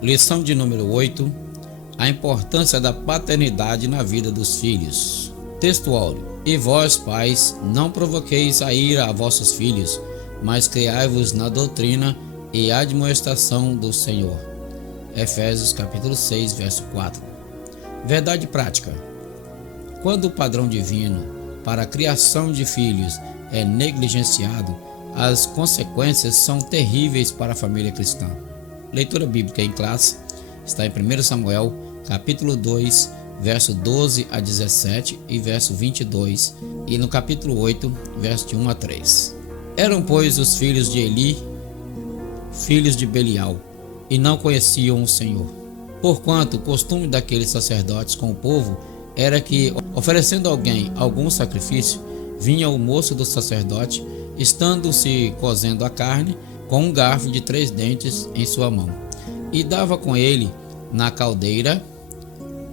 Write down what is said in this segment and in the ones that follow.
Lição de número 8: a importância da paternidade na vida dos filhos. Texto áureo: E vós, pais, não provoqueis a ira a vossos filhos, mas criai-vos na doutrina e admoestação do Senhor. Efésios capítulo 6, verso 4. Verdade prática: quando o padrão divino para a criação de filhos é negligenciado, as consequências são terríveis para a família cristã. Leitura bíblica em classe está em 1 Samuel, capítulo 2, verso 12 a 17 e verso 22, e no capítulo 8, verso de 1 a 3. Eram, pois, os filhos de Eli, filhos de Belial, e não conheciam o Senhor. Porquanto o costume daqueles sacerdotes com o povo era que, oferecendo a alguém algum sacrifício, vinha o moço do sacerdote, estando-se cozendo a carne, com um garfo de 3 dentes em sua mão, e dava com ele na caldeira,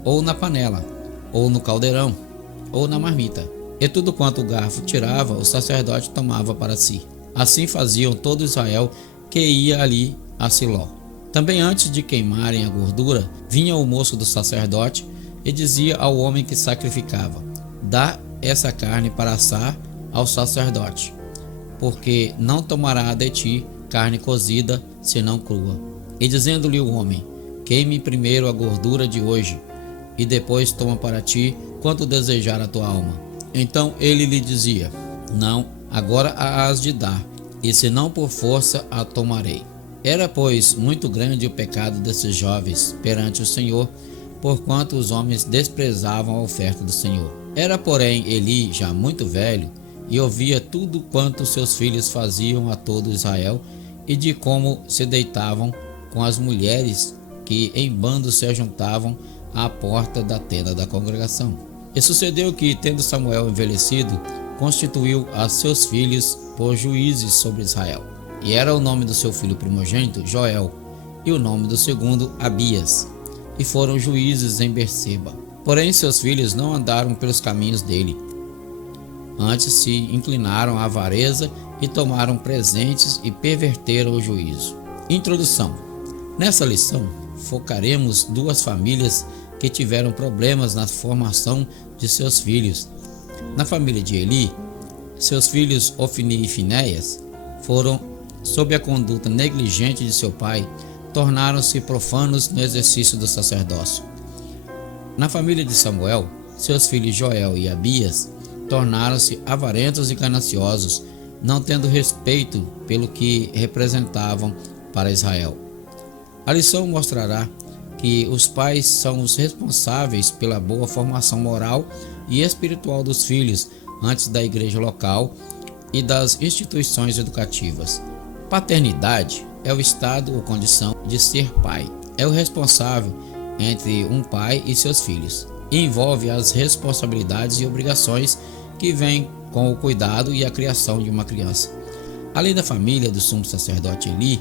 ou na panela, ou no caldeirão, ou na marmita. E tudo quanto o garfo tirava, o sacerdote tomava para si. Assim faziam todo Israel que ia ali a Siló. Também antes de queimarem a gordura, vinha o moço do sacerdote e dizia ao homem que sacrificava: dá essa carne para assar ao sacerdote, porque não tomará de ti carne cozida, senão crua. E dizendo-lhe o homem: queime primeiro a gordura de hoje, e depois toma para ti quanto desejar a tua alma. Então ele lhe dizia: não, agora a hás de dar, e se não por força a tomarei. Era, pois, muito grande o pecado desses jovens perante o Senhor, porquanto os homens desprezavam a oferta do Senhor. Era, porém, Eli já muito velho, e ouvia tudo quanto seus filhos faziam a todo Israel, e de como se deitavam com as mulheres que em bando se ajuntavam à porta da tenda da congregação. E sucedeu que, tendo Samuel envelhecido, constituiu a seus filhos por juízes sobre Israel. E era o nome do seu filho primogênito Joel, e o nome do segundo Abias, e foram juízes em Berseba. Porém seus filhos não andaram pelos caminhos dele, antes se inclinaram à avareza e tomaram presentes e perverteram o juízo. Introdução. Nessa lição, focaremos 2 famílias que tiveram problemas na formação de seus filhos. Na família de Eli, seus filhos Ofni e Finéias foram, sob a conduta negligente de seu pai, tornaram-se profanos no exercício do sacerdócio. Na família de Samuel, seus filhos Joel e Abias tornaram-se avarentos e gananciosos, não tendo respeito pelo que representavam para Israel. A lição mostrará que os pais são os responsáveis pela boa formação moral e espiritual dos filhos antes da igreja local e das instituições educativas. Paternidade é o estado ou condição de ser pai. É o responsável entre um pai e seus filhos. E envolve as responsabilidades e obrigações que vêm com o cuidado e a criação de uma criança. Além da família do sumo sacerdote Eli,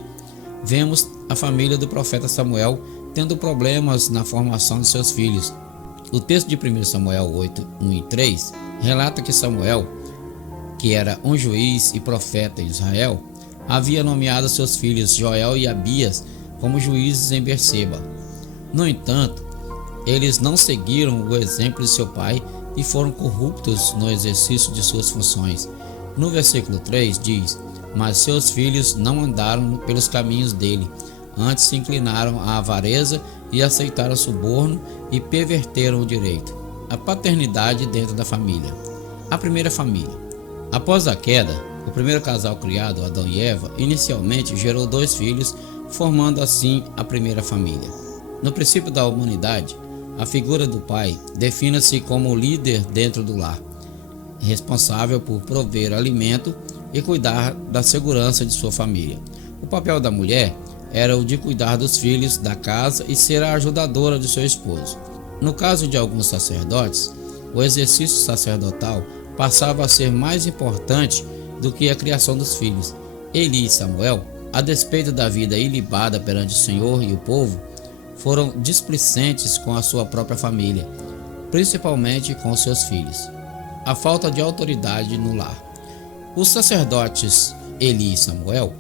vemos a família do profeta Samuel tendo problemas na formação de seus filhos. O texto de 1 Samuel 8, 1 e 3 relata que Samuel, que era um juiz e profeta em Israel, havia nomeado seus filhos Joel e Abias como juízes em Berseba. No entanto, eles não seguiram o exemplo de seu pai e foram corruptos no exercício de suas funções. No versículo 3 diz: mas seus filhos não andaram pelos caminhos dele, antes se inclinaram à avareza e aceitaram suborno e perverteram o direito. A paternidade dentro da família. A primeira família. Após a queda, o primeiro casal criado, Adão e Eva, inicialmente gerou 2 filhos, formando assim a primeira família. No princípio da humanidade, a figura do pai define-se como o líder dentro do lar, responsável por prover alimento e cuidar da segurança de sua família. O papel da mulher era o de cuidar dos filhos, da casa e ser a ajudadora de seu esposo. No caso de alguns sacerdotes, o exercício sacerdotal passava a ser mais importante do que a criação dos filhos. Eli e Samuel, a despeito da vida ilibada perante o Senhor e o povo, foram displicentes com a sua própria família, principalmente com seus filhos. A falta de autoridade no lar. Os sacerdotes Eli e Samuel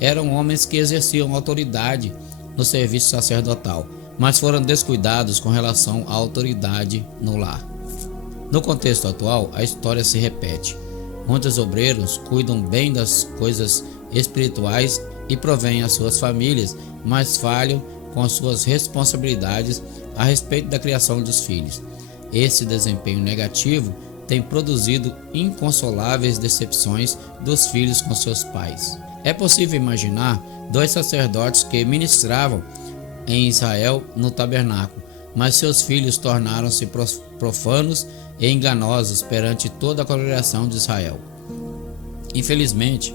eram homens que exerciam autoridade no serviço sacerdotal, mas foram descuidados com relação à autoridade no lar. No contexto atual, a história se repete. Muitos obreiros cuidam bem das coisas espirituais e provêm às suas famílias, mas falham com as suas responsabilidades a respeito da criação dos filhos. Esse desempenho negativo tem produzido inconsoláveis decepções dos filhos com seus pais. É possível imaginar dois sacerdotes que ministravam em Israel no tabernáculo, mas seus filhos tornaram-se profanos e enganosos perante toda a congregação de Israel. Infelizmente,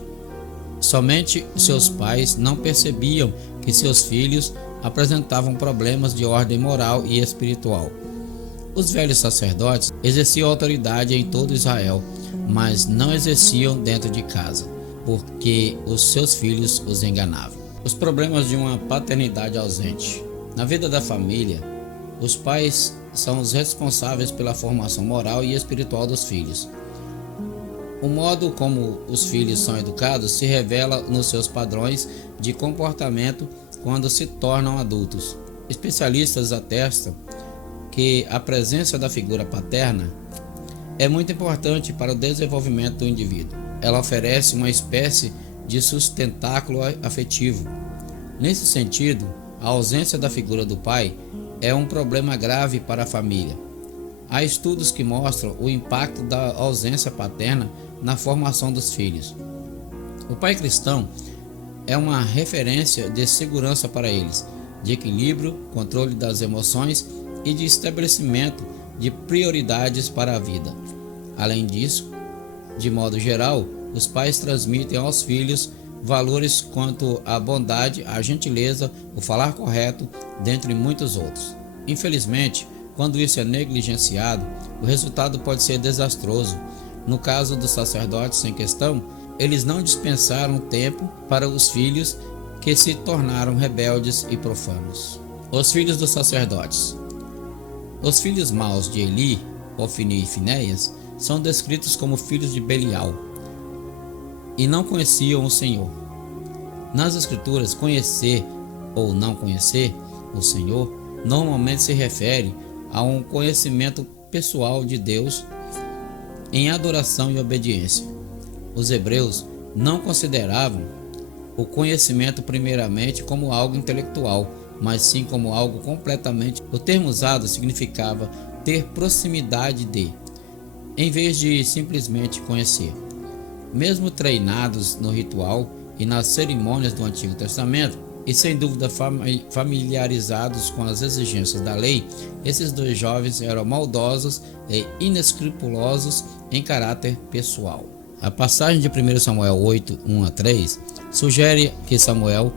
somente seus pais não percebiam que seus filhos apresentavam problemas de ordem moral e espiritual. Os velhos sacerdotes exerciam autoridade em todo Israel, mas não exerciam dentro de casa, porque os seus filhos os enganavam. Os problemas de uma paternidade ausente. Na vida da família, os pais são os responsáveis pela formação moral e espiritual dos filhos. O modo como os filhos são educados se revela nos seus padrões de comportamento quando se tornam adultos. Especialistas atestam que a presença da figura paterna é muito importante para o desenvolvimento do indivíduo. Ela oferece uma espécie de sustentáculo afetivo. Nesse sentido, a ausência da figura do pai é um problema grave para a família. Há estudos que mostram o impacto da ausência paterna na formação dos filhos. O pai cristão é uma referência de segurança para eles, de equilíbrio, controle das emoções e de estabelecimento de prioridades para a vida. Além disso, de modo geral, os pais transmitem aos filhos valores quanto à bondade, à gentileza, o falar correto, dentre muitos outros. Infelizmente, quando isso é negligenciado, o resultado pode ser desastroso. No caso dos sacerdotes em questão, eles não dispensaram tempo para os filhos que se tornaram rebeldes e profanos. Os filhos dos sacerdotes. Os filhos maus de Eli, Ofni e Finéias são descritos como filhos de Belial e não conheciam o Senhor. Nas Escrituras, conhecer ou não conhecer o Senhor normalmente se refere a um conhecimento pessoal de Deus em adoração e obediência. Os hebreus não consideravam o conhecimento primeiramente como algo intelectual, mas sim como algo completamente. O termo usado significava ter proximidade de, em vez de simplesmente conhecer. Mesmo treinados no ritual e nas cerimônias do Antigo Testamento, e sem dúvida familiarizados com as exigências da lei, esses dois jovens eram maldosos e inescrupulosos em caráter pessoal. A passagem de 1 Samuel 8, 1-3 sugere que Samuel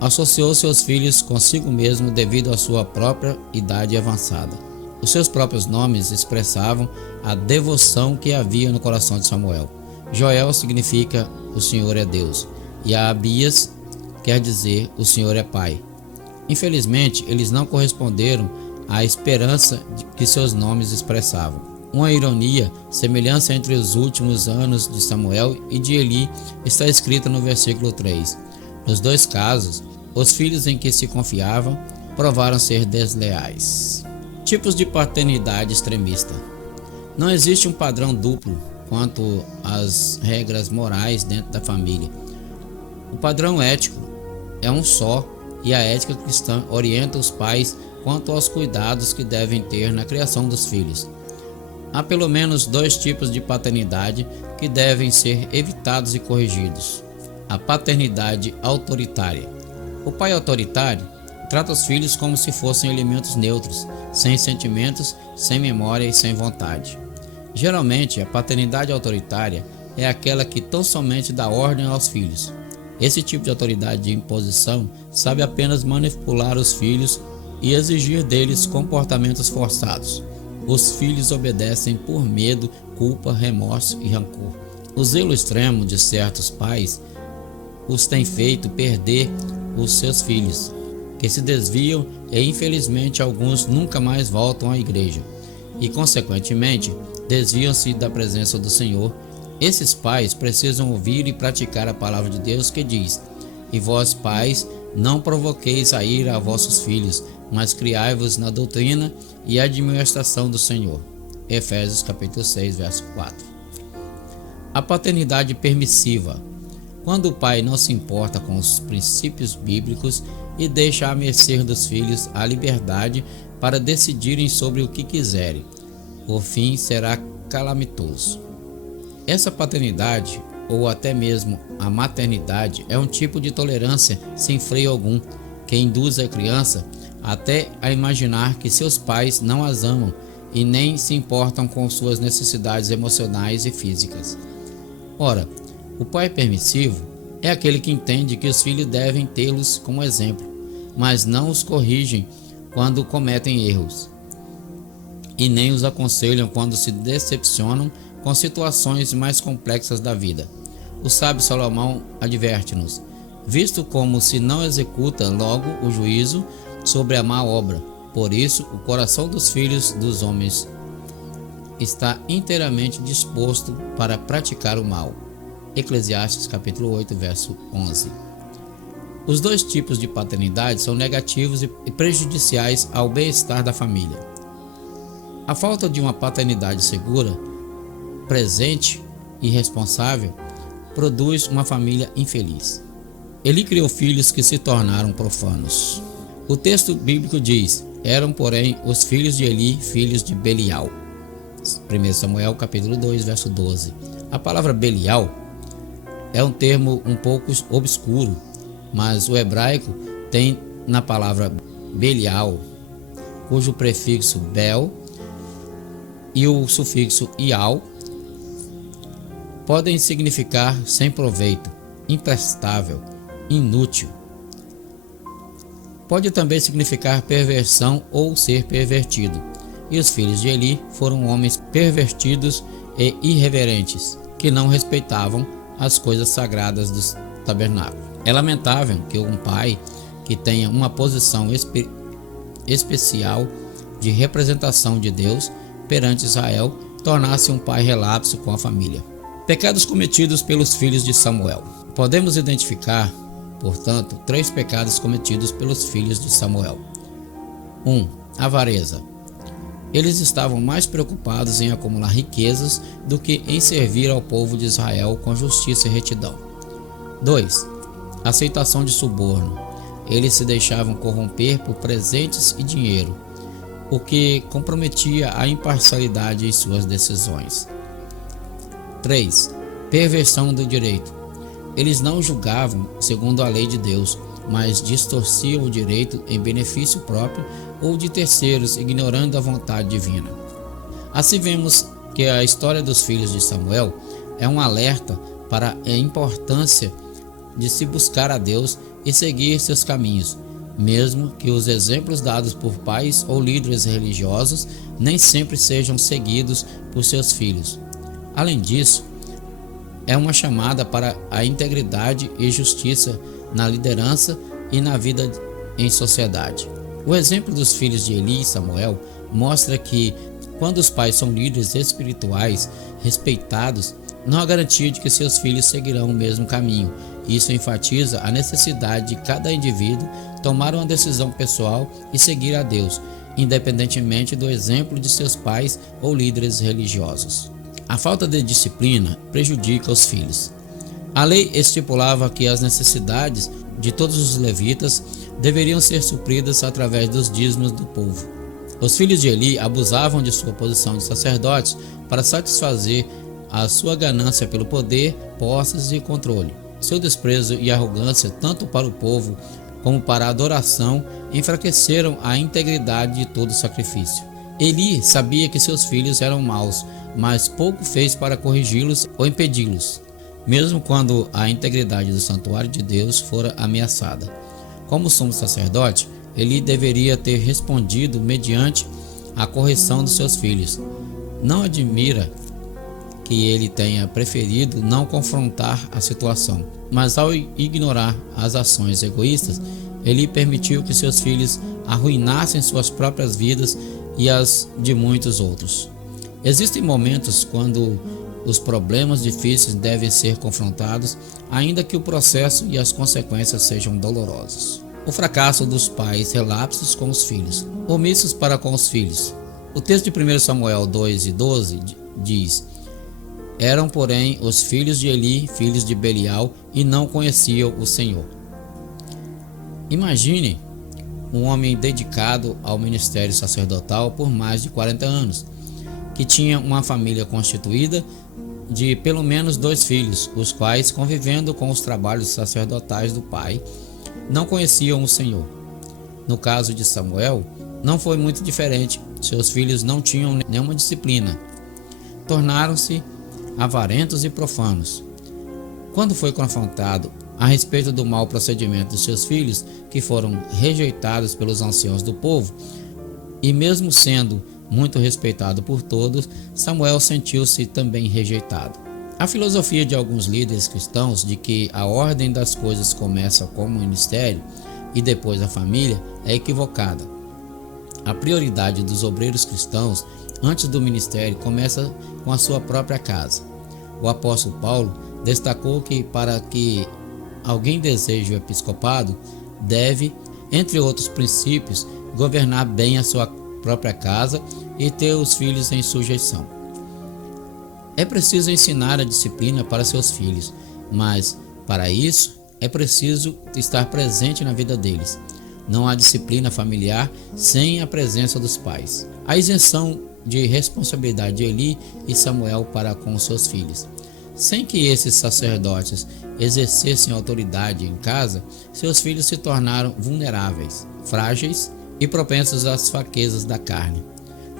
associou seus filhos consigo mesmo devido à sua própria idade avançada. Os seus próprios nomes expressavam a devoção que havia no coração de Samuel. Joel significa o Senhor é Deus, e Abias quer dizer o Senhor é Pai. Infelizmente, eles não corresponderam à esperança que seus nomes expressavam. Uma ironia, semelhança entre os últimos anos de Samuel e de Eli está escrita no versículo 3. Nos dois casos, os filhos em que se confiavam provaram ser desleais. Tipos de paternidade extremista. Não existe um padrão duplo quanto às regras morais dentro da família. O padrão ético é um só e a ética cristã orienta os pais quanto aos cuidados que devem ter na criação dos filhos. Há pelo menos dois tipos de paternidade que devem ser evitados e corrigidos. A paternidade autoritária. O pai autoritário trata os filhos como se fossem elementos neutros, sem sentimentos, sem memória e sem vontade. Geralmente, a paternidade autoritária é aquela que tão somente dá ordem aos filhos. Esse tipo de autoridade de imposição sabe apenas manipular os filhos e exigir deles comportamentos forçados. Os filhos obedecem por medo, culpa, remorso e rancor. O zelo extremo de certos pais os tem feito perder os seus filhos, que se desviam e infelizmente alguns nunca mais voltam à igreja e consequentemente desviam-se da presença do Senhor. Esses pais precisam ouvir e praticar a palavra de Deus que diz: e vós pais não provoqueis a ira a vossos filhos, mas criai-vos na doutrina e admoestação do Senhor. Efésios capítulo 6, verso 4. A paternidade permissiva. Quando o pai não se importa com os princípios bíblicos e deixa à mercê dos filhos a liberdade para decidirem sobre o que quiserem, o fim será calamitoso. Essa paternidade, ou até mesmo a maternidade, é um tipo de tolerância sem freio algum, que induz a criança até a imaginar que seus pais não as amam e nem se importam com suas necessidades emocionais e físicas. Ora, o pai permissivo é aquele que entende que os filhos devem tê-los como exemplo, mas não os corrigem quando cometem erros, e nem os aconselham quando se decepcionam com situações mais complexas da vida. O sábio Salomão adverte-nos: visto como se não executa logo o juízo sobre a má obra, por isso o coração dos filhos dos homens está inteiramente disposto para praticar o mal. Eclesiastes capítulo 8, verso 11. Os dois tipos de paternidade são negativos e prejudiciais ao bem-estar da família. A falta de uma paternidade segura, presente e responsável produz uma família infeliz. Ele criou filhos que se tornaram profanos. O texto bíblico diz: eram, porém, os filhos de Eli, filhos de Belial. 1 Samuel capítulo 2, verso 12. A palavra Belial é um termo um pouco obscuro, mas o hebraico tem na palavra Belial, cujo prefixo Bel e o sufixo Ial podem significar sem proveito, imprestável, inútil. Pode também significar perversão ou ser pervertido. E os filhos de Eli foram homens pervertidos e irreverentes, que não respeitavam as coisas sagradas do tabernáculo. É lamentável que um pai que tenha uma posição especial de representação de Deus perante Israel tornasse um pai relapso com a família. Pecados cometidos pelos filhos de Samuel. Podemos identificar, portanto, 3 pecados cometidos pelos filhos de Samuel. 1. Avareza. Eles estavam mais preocupados em acumular riquezas do que em servir ao povo de Israel com justiça e retidão. 2. Aceitação de suborno. Eles se deixavam corromper por presentes e dinheiro, o que comprometia a imparcialidade em suas decisões. 3. Perversão do direito. Eles não julgavam segundo a lei de Deus, mas distorciam o direito em benefício próprio ou de terceiros, ignorando a vontade divina. Assim vemos que a história dos filhos de Samuel é um alerta para a importância de se buscar a Deus e seguir seus caminhos, mesmo que os exemplos dados por pais ou líderes religiosos nem sempre sejam seguidos por seus filhos. Além disso, é uma chamada para a integridade e justiça na liderança e na vida em sociedade. O exemplo dos filhos de Eli e Samuel mostra que, quando os pais são líderes espirituais respeitados, não há garantia de que seus filhos seguirão o mesmo caminho. Isso enfatiza a necessidade de cada indivíduo tomar uma decisão pessoal e seguir a Deus, independentemente do exemplo de seus pais ou líderes religiosos. A falta de disciplina prejudica os filhos. A lei estipulava que as necessidades de todos os levitas deveriam ser supridas através dos dízimos do povo. Os filhos de Eli abusavam de sua posição de sacerdotes para satisfazer a sua ganância pelo poder, posses e controle. Seu desprezo e arrogância, tanto para o povo como para a adoração, enfraqueceram a integridade de todo sacrifício. Eli sabia que seus filhos eram maus, mas pouco fez para corrigi-los ou impedi-los, mesmo quando a integridade do santuário de Deus fora ameaçada. Como sumo sacerdote, Eli deveria ter respondido mediante a correção dos seus filhos. Não admira que ele tenha preferido não confrontar a situação, mas ao ignorar as ações egoístas, ele permitiu que seus filhos arruinassem suas próprias vidas e as de muitos outros. Existem momentos quando Os problemas difíceis devem ser confrontados, ainda que o processo e as consequências sejam dolorosos. O fracasso dos pais, relapsos com os filhos, omissos para com os filhos. O texto de 1 Samuel 2:12 diz: Eram, porém, os filhos de Eli, filhos de Belial, e não conheciam o Senhor. Imagine um homem dedicado ao ministério sacerdotal por mais de 40 anos, que tinha uma família constituída de pelo menos 2 filhos, os quais, convivendo com os trabalhos sacerdotais do pai, não conheciam o Senhor. No caso de Samuel, não foi muito diferente. Seus filhos não tinham nenhuma disciplina. Tornaram-se avarentos e profanos. Quando foi confrontado a respeito do mau procedimento de seus filhos, que foram rejeitados pelos anciãos do povo, e mesmo sendo muito respeitado por todos, Samuel sentiu-se também rejeitado. A filosofia de alguns líderes cristãos de que a ordem das coisas começa com o ministério e depois a família é equivocada. A prioridade dos obreiros cristãos antes do ministério começa com a sua própria casa. O apóstolo Paulo destacou que para que alguém deseje o episcopado, deve, entre outros princípios, governar bem a sua própria casa e ter os filhos em sujeição. É preciso ensinar a disciplina para seus filhos, mas para isso é preciso estar presente na vida deles. Não há disciplina familiar sem a presença dos pais. A isenção de responsabilidade de Eli e Samuel para com seus filhos. Sem que esses sacerdotes exercessem autoridade em casa, seus filhos se tornaram vulneráveis, frágeis e propensos às fraquezas da carne.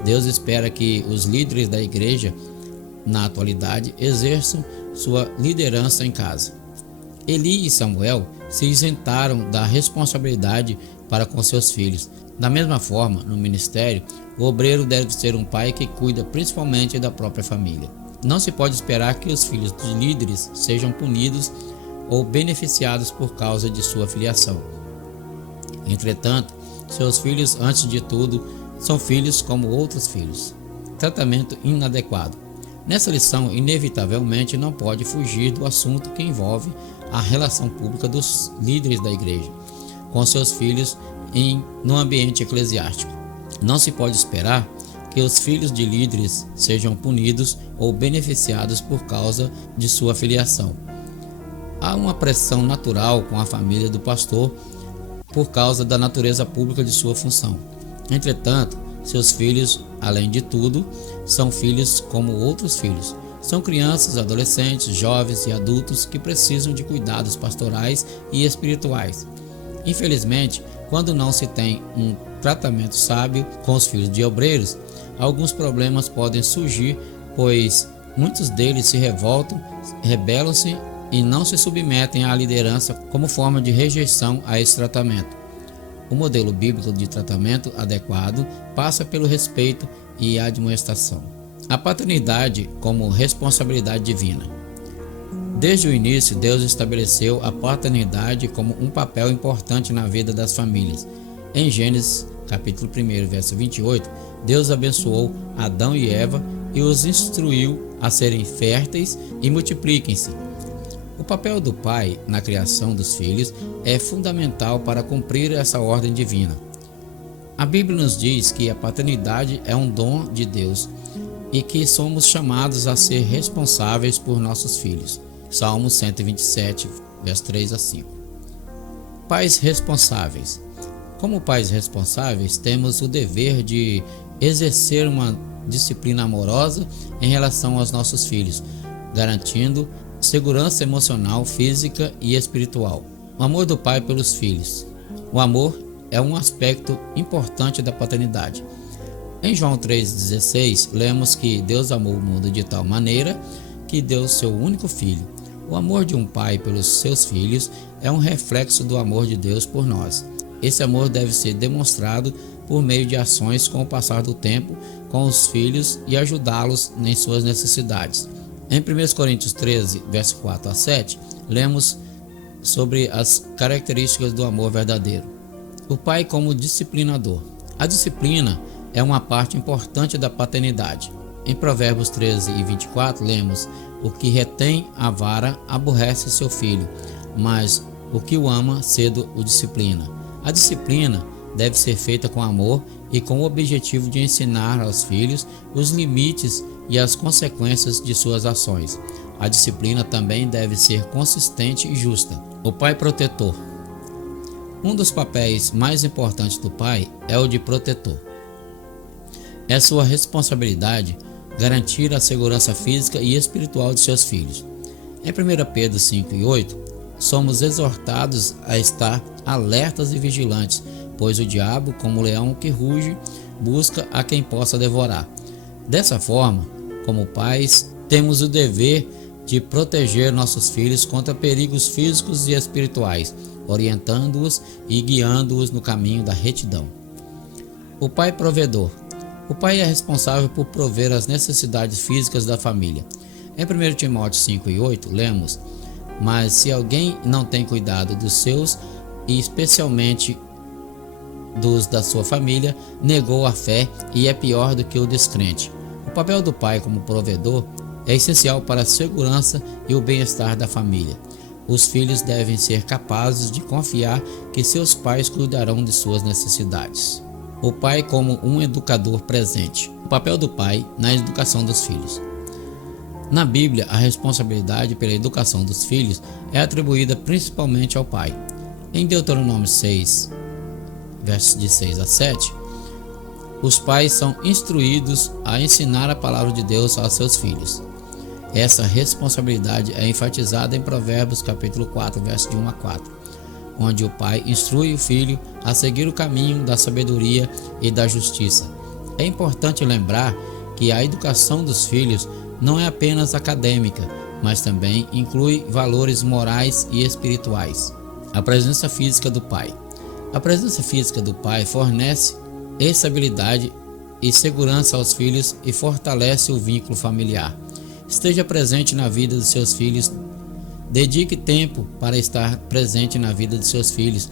Deus espera que os líderes da igreja, na atualidade, exerçam sua liderança em casa. Eli e Samuel se isentaram da responsabilidade para com seus filhos. Da mesma forma, no ministério, o obreiro deve ser um pai que cuida principalmente da própria família. Não se pode esperar que os filhos dos líderes sejam punidos ou beneficiados por causa de sua filiação. Entretanto, seus filhos, antes de tudo, são filhos como outros filhos. Tratamento inadequado. Nessa lição, inevitavelmente, não pode fugir do assunto que envolve a relação pública dos líderes da igreja com seus filhos no ambiente eclesiástico. Não se pode esperar que os filhos de líderes sejam punidos ou beneficiados por causa de sua filiação. Há uma pressão natural com a família do pastor por causa da natureza pública de sua função. Entretanto, seus filhos, além de tudo, são filhos como outros filhos. São crianças, adolescentes, jovens e adultos que precisam de cuidados pastorais e espirituais. Infelizmente, quando não se tem um tratamento sábio com os filhos de obreiros, alguns problemas podem surgir, pois muitos deles se revoltam, rebelam-se e não se submetem à liderança como forma de rejeição a esse tratamento. O modelo bíblico de tratamento adequado passa pelo respeito e admoestação. A paternidade como responsabilidade divina. Desde o início, Deus estabeleceu a paternidade como um papel importante na vida das famílias. Em Gênesis, capítulo 1, verso 28, Deus abençoou Adão e Eva e os instruiu a serem férteis e multipliquem-se. O papel do pai na criação dos filhos é fundamental para cumprir essa ordem divina. A Bíblia nos diz que a paternidade é um dom de Deus e que somos chamados a ser responsáveis por nossos filhos. Salmo 127, versos 3 a 5. Pais responsáveis. Como pais responsáveis, temos o dever de exercer uma disciplina amorosa em relação aos nossos filhos, garantindo segurança emocional, física e espiritual. O amor do pai pelos filhos. O amor é um aspecto importante da paternidade. Em João 3,16, lemos que Deus amou o mundo de tal maneira que deu seu único filho. O amor de um pai pelos seus filhos é um reflexo do amor de Deus por nós. Esse amor deve ser demonstrado por meio de ações com o passar do tempo com os filhos e ajudá-los em suas necessidades. Em 1 Coríntios 13, verso 4 a 7, lemos sobre as características do amor verdadeiro. O pai como disciplinador. A disciplina é uma parte importante da paternidade. Em Provérbios 13 e 24 lemos: o que retém a vara aborrece seu filho, mas o que o ama cedo o disciplina. A disciplina deve ser feita com amor e com o objetivo de ensinar aos filhos os limites e as consequências de suas ações. A disciplina também deve ser consistente e justa. O pai protetor. Um dos papéis mais importantes do pai é o de protetor. É sua responsabilidade garantir a segurança física e espiritual de seus filhos. Em 1 Pedro 5 e 8, somos exortados a estar alertas e vigilantes, pois o diabo, como leão que ruge, busca a quem possa devorar. Dessa forma, como pais, temos o dever de proteger nossos filhos contra perigos físicos e espirituais, orientando-os e guiando-os no caminho da retidão. O pai provedor. O pai é responsável por prover as necessidades físicas da família. Em 1 Timóteo 5 e 8, lemos: mas se alguém não tem cuidado dos seus, e especialmente dos da sua família, negou a fé e é pior do que o descrente. O papel do pai como provedor é essencial para a segurança e o bem-estar da família. Os filhos devem ser capazes de confiar que seus pais cuidarão de suas necessidades. O pai como um educador presente. O papel do pai na educação dos filhos. Na Bíblia, a responsabilidade pela educação dos filhos é atribuída principalmente ao pai. Em Deuteronômio 6, versos de 6 a 7, os pais são instruídos a ensinar a palavra de Deus aos seus filhos. Essa responsabilidade é enfatizada em Provérbios capítulo 4, versos de 1 a 4, onde o pai instrui o filho a seguir o caminho da sabedoria e da justiça. É importante lembrar que a educação dos filhos não é apenas acadêmica, mas também inclui valores morais e espirituais. A presença física do pai. A presença física do pai fornece estabilidade e segurança aos filhos e fortalece o vínculo familiar. Esteja presente na vida dos seus filhos. Dedique tempo para estar presente na vida de seus filhos.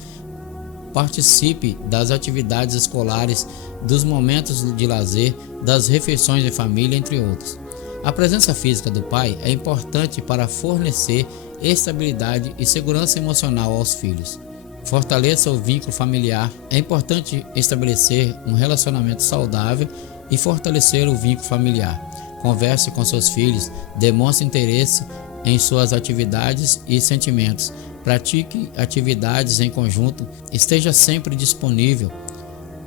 Participe das atividades escolares, dos momentos de lazer, das refeições de família, entre outros. A presença física do pai é importante para fornecer estabilidade e segurança emocional aos filhos. Fortaleça o vínculo familiar. É importante estabelecer um relacionamento saudável e fortalecer o vínculo familiar. Converse com seus filhos, demonstre interesse em suas atividades e sentimentos. Pratique atividades em conjunto, esteja sempre disponível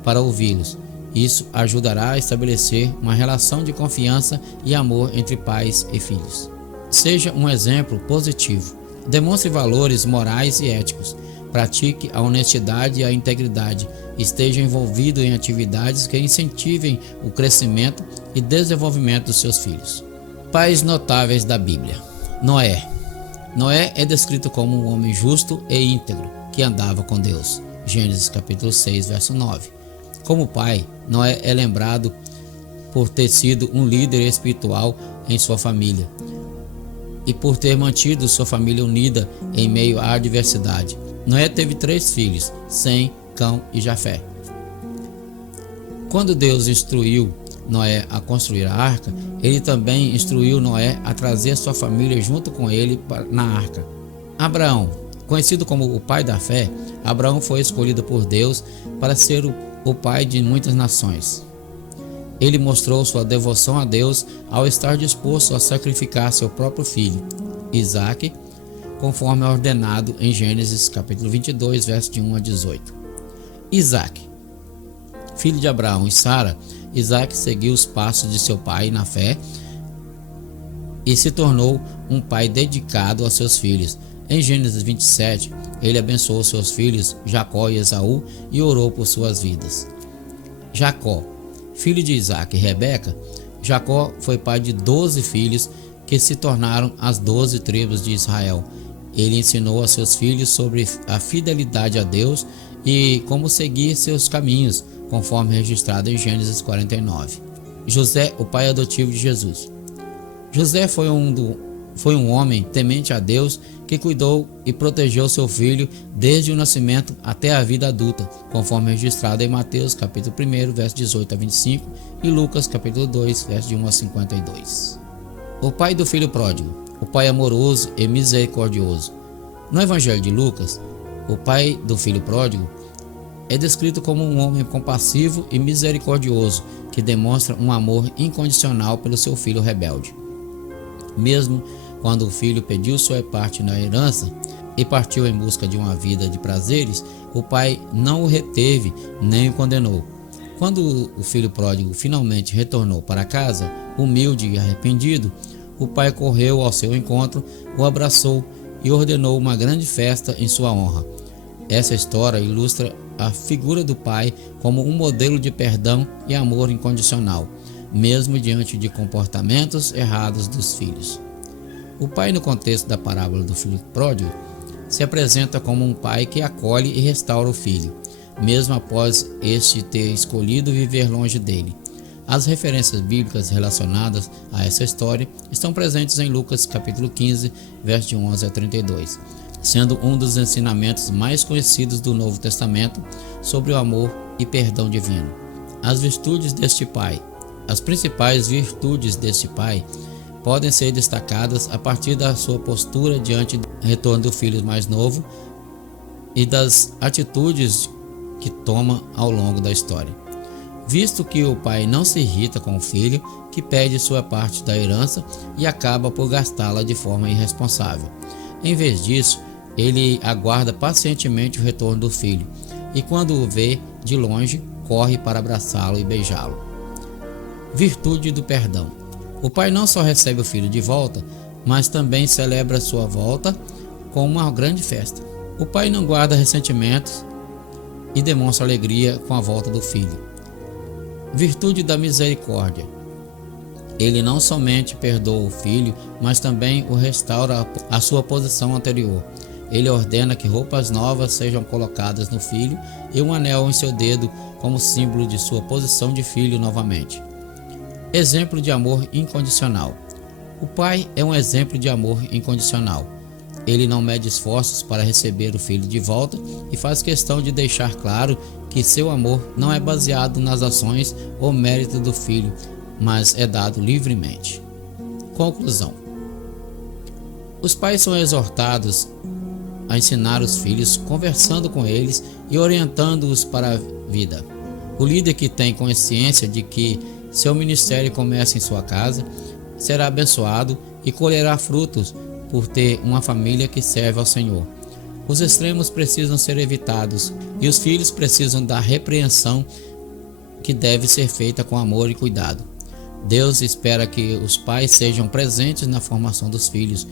para ouvi-los. Isso ajudará a estabelecer uma relação de confiança e amor entre pais e filhos. Seja um exemplo positivo. Demonstre valores morais e éticos. Pratique a honestidade e a integridade. Esteja envolvido em atividades que incentivem o crescimento e desenvolvimento dos seus filhos. Pais notáveis da Bíblia. Noé. Noé é descrito como um homem justo e íntegro, que andava com Deus. Gênesis capítulo 6, verso 9. Como pai, Noé é lembrado por ter sido um líder espiritual em sua família e por ter mantido sua família unida em meio à adversidade. Noé teve 3 filhos, Sem, Cão e Jafé. Quando Deus instruiu Noé a construir a arca, ele também instruiu Noé a trazer sua família junto com ele na arca. Abraão, conhecido como o pai da fé, Abraão foi escolhido por Deus para ser o pai de muitas nações. Ele mostrou sua devoção a Deus ao estar disposto a sacrificar seu próprio filho, Isaque, conforme ordenado em Gênesis capítulo 22, versos de 1 a 18. Isaque, filho de Abraão e Sara, Isaque seguiu os passos de seu pai na fé e se tornou um pai dedicado aos seus filhos. Em Gênesis 27, ele abençoou seus filhos Jacó e Esaú e orou por suas vidas. Jacó, filho de Isaque e Rebeca, Jacó foi pai de 12 filhos que se tornaram as 12 tribos de Israel. Ele ensinou a seus filhos sobre a fidelidade a Deus e como seguir seus caminhos, conforme registrado em Gênesis 49. José, o pai adotivo de Jesus. José foi um foi um homem temente a Deus que cuidou e protegeu seu filho desde o nascimento até a vida adulta, conforme registrado em Mateus capítulo 1, verso 18 a 25 e Lucas capítulo 2, verso de 1 a 52. O pai do filho pródigo, o pai amoroso e misericordioso. No Evangelho de Lucas, o pai do filho pródigo é descrito como um homem compassivo e misericordioso que demonstra um amor incondicional pelo seu filho rebelde. Mesmo quando o filho pediu sua parte na herança e partiu em busca de uma vida de prazeres, o pai não o reteve nem o condenou. Quando o filho pródigo finalmente retornou para casa, humilde e arrependido, o pai correu ao seu encontro, o abraçou e ordenou uma grande festa em sua honra. Essa história ilustra a figura do pai como um modelo de perdão e amor incondicional, mesmo diante de comportamentos errados dos filhos. O pai, no contexto da parábola do filho pródigo, se apresenta como um pai que acolhe e restaura o filho, mesmo após este ter escolhido viver longe dele. As referências bíblicas relacionadas a essa história estão presentes em Lucas capítulo 15, versos de 11 a 32, sendo um dos ensinamentos mais conhecidos do Novo Testamento sobre o amor e perdão divino. As virtudes deste pai. As principais virtudes deste pai podem ser destacadas a partir da sua postura diante do retorno do filho mais novo e das atitudes que toma ao longo da história. Visto que o pai não se irrita com o filho, que pede sua parte da herança e acaba por gastá-la de forma irresponsável. Em vez disso, ele aguarda pacientemente o retorno do filho e, quando o vê de longe, corre para abraçá-lo e beijá-lo. Virtude do perdão. O pai não só recebe o filho de volta, mas também celebra sua volta com uma grande festa. O pai não guarda ressentimentos e demonstra alegria com a volta do filho. Virtude da misericórdia. Ele não somente perdoa o filho, mas também o restaura à sua posição anterior. Ele ordena que roupas novas sejam colocadas no filho e um anel em seu dedo como símbolo de sua posição de filho novamente. Exemplo de amor incondicional. O pai é um exemplo de amor incondicional. Ele não mede esforços para receber o filho de volta e faz questão de deixar claro que seu amor não é baseado nas ações ou mérito do filho, mas é dado livremente. Conclusão. Os pais são exortados a ensinar os filhos, conversando com eles e orientando-os para a vida. O líder que tem consciência de que seu ministério começa em sua casa será abençoado e colherá frutos por ter uma família que serve ao Senhor. Os extremos precisam ser evitados e os filhos precisam da repreensão que deve ser feita com amor e cuidado. Deus espera que os pais sejam presentes na formação dos filhos.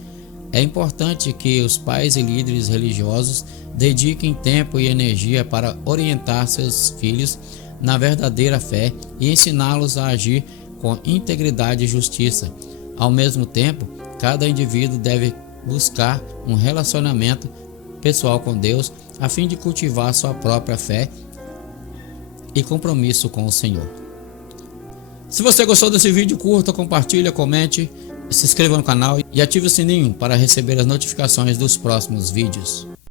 É importante que os pais e líderes religiosos dediquem tempo e energia para orientar seus filhos na verdadeira fé e ensiná-los a agir com integridade e justiça. Ao mesmo tempo, cada indivíduo deve buscar um relacionamento pessoal com Deus a fim de cultivar sua própria fé e compromisso com o Senhor. Se você gostou desse vídeo, curta, compartilhe, comente, se inscreva no canal e ative o sininho para receber as notificações dos próximos vídeos.